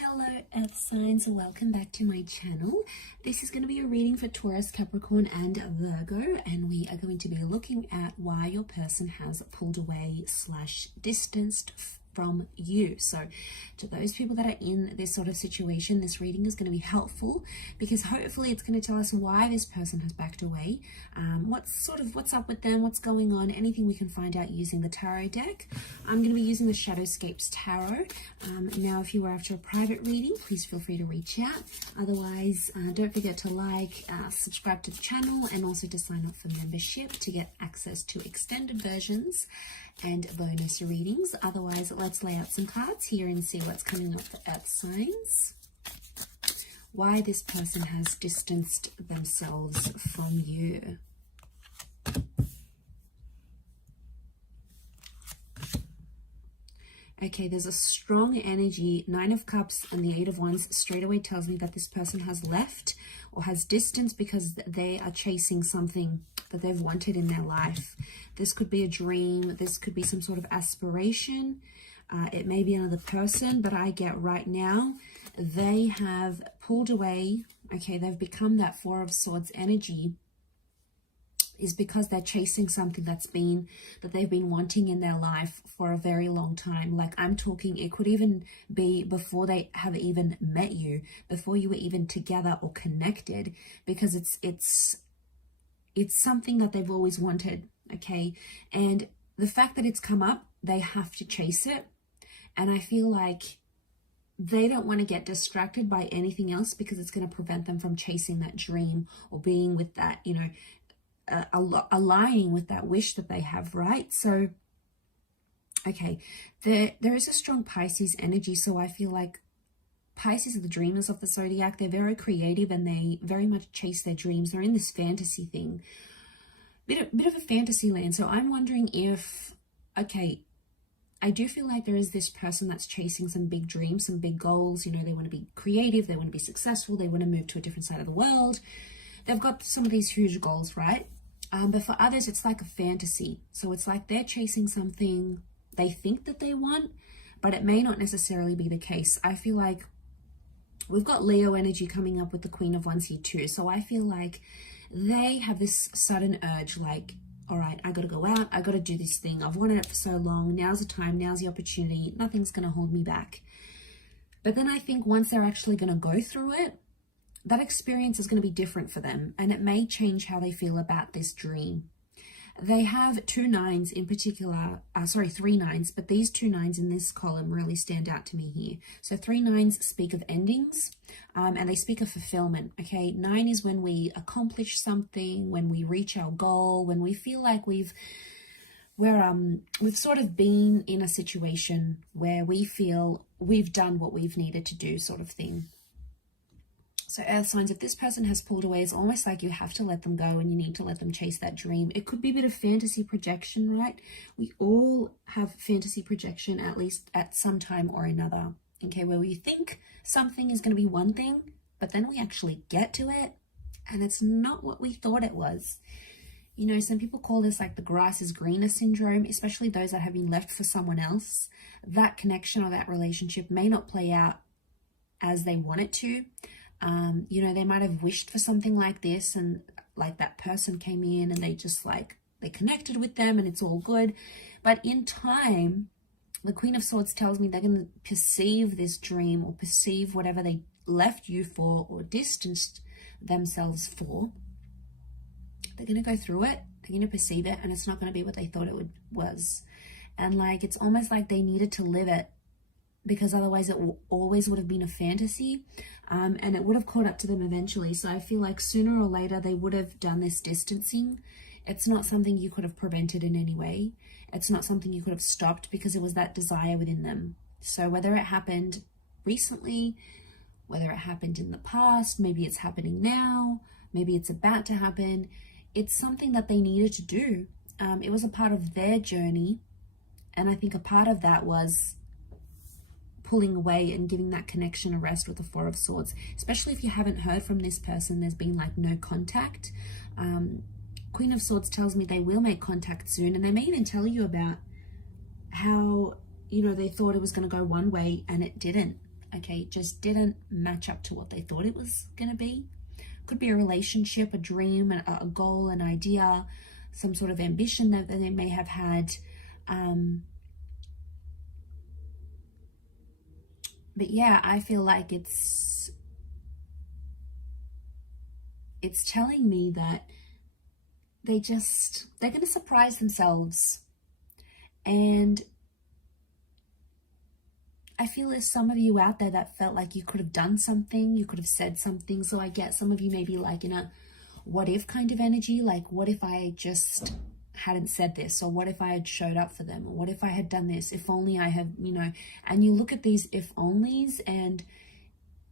Hello Earth signs, welcome back to my channel. This is going to be a reading for Taurus, Capricorn and Virgo, and we are going to be looking at why your person has pulled away / distanced from you. So to those people that are in this sort of situation, this reading is going to be helpful because hopefully it's going to tell us why this person has backed away, what's up with them, what's going on, anything we can find out using the tarot deck. I'm going to be using the Shadowscapes Tarot. Now if you are after a private reading, please feel free to reach out. Otherwise, don't forget to subscribe to the channel, and also to sign up for membership to get access to extended versions and bonus readings. Otherwise, let's lay out some cards here and see what's coming up for Earth signs. Why this person has distanced themselves from you. Okay, there's a strong energy. 9 of Cups and the 8 of Wands straight away tells me that this person has left or has distanced because they are chasing something that they've wanted in their life. This could be a dream. This could be some sort of aspiration. It may be another person, but I get right now they have pulled away. Okay, they've become that 4 of Swords energy, is because they're chasing something that they've been wanting in their life for a very long time. Like, I'm talking, it could even be before they have even met you, before you were even together or connected, because it's something that they've always wanted. Okay, and the fact that it's come up, they have to chase it, and I feel like they don't want to get distracted by anything else because it's going to prevent them from chasing that dream or being with that, you know, aligning with that wish that they have, right? So, okay, there is a strong Pisces energy, so I feel like Pisces are the dreamers of the zodiac. They're very creative and they very much chase their dreams. They're in this fantasy thing, bit of a fantasy land. So I'm wondering if, okay, I do feel like there is this person that's chasing some big dreams, some big goals. You know, they want to be creative, they want to be successful, they want to move to a different side of the world. They've got some of these huge goals, right? But for others, it's like a fantasy. So it's like they're chasing something they think that they want, but it may not necessarily be the case. I feel like we've got Leo energy coming up with the Queen of Wands here too. So I feel like they have this sudden urge, like, all right, I got to go out. I got to do this thing. I've wanted it for so long. Now's the time. Now's the opportunity. Nothing's going to hold me back. But then I think once they're actually going to go through it, that experience is going to be different for them, and it may change how they feel about this dream. They have 2 9s in particular, 3 9s, but these 2 9s in this column really stand out to me here. So 3 9s speak of endings, and they speak of fulfillment. Okay, 9 is when we accomplish something, when we reach our goal, when we feel like we've sort of been in a situation where we feel we've done what we've needed to do, sort of thing. So Earth signs, if this person has pulled away, it's almost like you have to let them go and you need to let them chase that dream. It could be a bit of fantasy projection, right? We all have fantasy projection, at least at some time or another. Okay, where we think something is going to be one thing, but then we actually get to it and it's not what we thought it was. You know, some people call this like the grass is greener syndrome, especially those that have been left for someone else. That connection or that relationship may not play out as they want it to. You know, they might have wished for something like this, and like that person came in and they just they connected with them and it's all good. But in time, the Queen of Swords tells me they're going to perceive this dream or perceive whatever they left you for or distanced themselves for. They're going to go through it, they're going to perceive it, and it's not going to be what they thought it was. And like, it's almost like they needed to live it, because otherwise it always would have been a fantasy, and it would have caught up to them eventually. So I feel like sooner or later they would have done this distancing. It's not something you could have prevented in any way. It's not something you could have stopped, because it was that desire within them. So whether it happened recently, whether it happened in the past, maybe it's happening now, maybe it's about to happen, it's something that they needed to do. It was a part of their journey, and I think a part of that was pulling away and giving that connection a rest with the 4 of Swords. Especially if you haven't heard from this person, there's been like no contact. Queen of Swords tells me they will make contact soon, and they may even tell you about how, you know, they thought it was going to go one way and it didn't. okay, just didn't match up to what they thought it was going to be. Could be a relationship, a dream, a goal, an idea, some sort of ambition that they may have had. But yeah, I feel like it's telling me that they're going to surprise themselves. And I feel there's some of you out there that felt like you could have done something, you could have said something. So I get some of you maybe like in a what if kind of energy, like what if I just hadn't said this, or what if I had showed up for them, or what if I had done this, if only I had, you know. And you look at these if onlys, and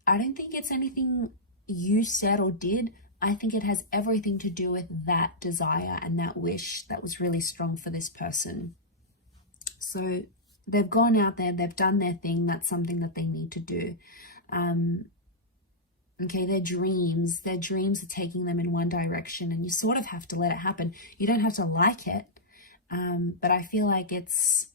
I don't think it's anything you said or did. I think it has everything to do with that desire and that wish that was really strong for this person. So they've gone out there, they've done their thing. That's something that they need to do. Okay, their dreams are taking them in one direction, and you sort of have to let it happen. You don't have to like it, but I feel like it's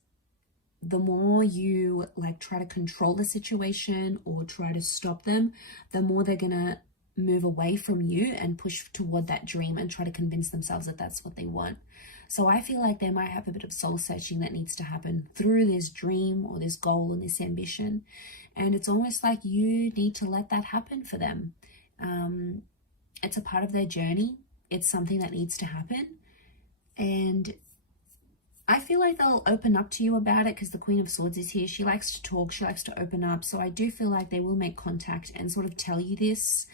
the more you like try to control the situation or try to stop them, the more they're gonna move away from you and push toward that dream and try to convince themselves that that's what they want. So I feel like they might have a bit of soul searching that needs to happen through this dream or this goal and this ambition. And it's almost like you need to let that happen for them. It's a part of their journey. It's something that needs to happen. And I feel like they'll open up to you about it because the Queen of Swords is here. She likes to talk. She likes to open up. So I do feel like they will make contact and sort of tell you this.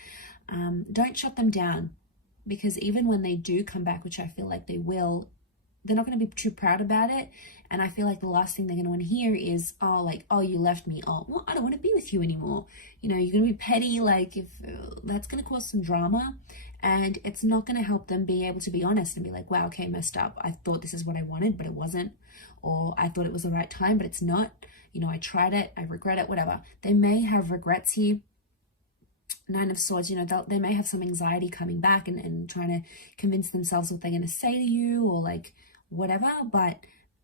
Don't shut them down, because even when they do come back, which I feel like they will, they're not going to be too proud about it. And I feel like the last thing they're going to want to hear is, oh, like, oh, you left me. Oh, well, I don't want to be with you anymore. You know, you're going to be petty. Like, if that's going to cause some drama, and it's not going to help them be able to be honest and be like, wow, okay, messed up. I thought this is what I wanted, but it wasn't. Or I thought it was the right time, but it's not. You know, I tried it. I regret it, whatever. They may have regrets here. Nine of Swords, you know, they may have some anxiety coming back and trying to convince themselves what they're going to say to you or like whatever. But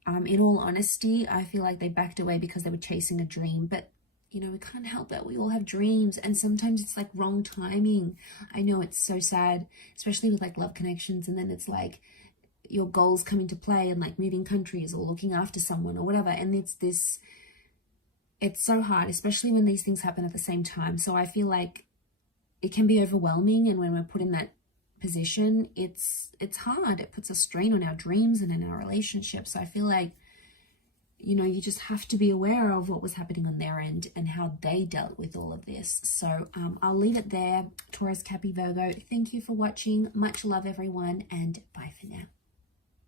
in all honesty, I feel like they backed away because they were chasing a dream. But, you know, we can't help that. We all have dreams, and sometimes it's like wrong timing. I know it's so sad, especially with like love connections. And then it's like your goals come into play and like moving countries or looking after someone or whatever. And it's so hard, especially when these things happen at the same time. So I feel like it can be overwhelming, and when we're put in that position, it's hard. It puts a strain on our dreams and in our relationships. So I feel like, you know, you just have to be aware of what was happening on their end and how they dealt with all of this. So I'll leave it there. Taurus, Cappy, Virgo, thank you for watching. Much love, everyone, and bye for now.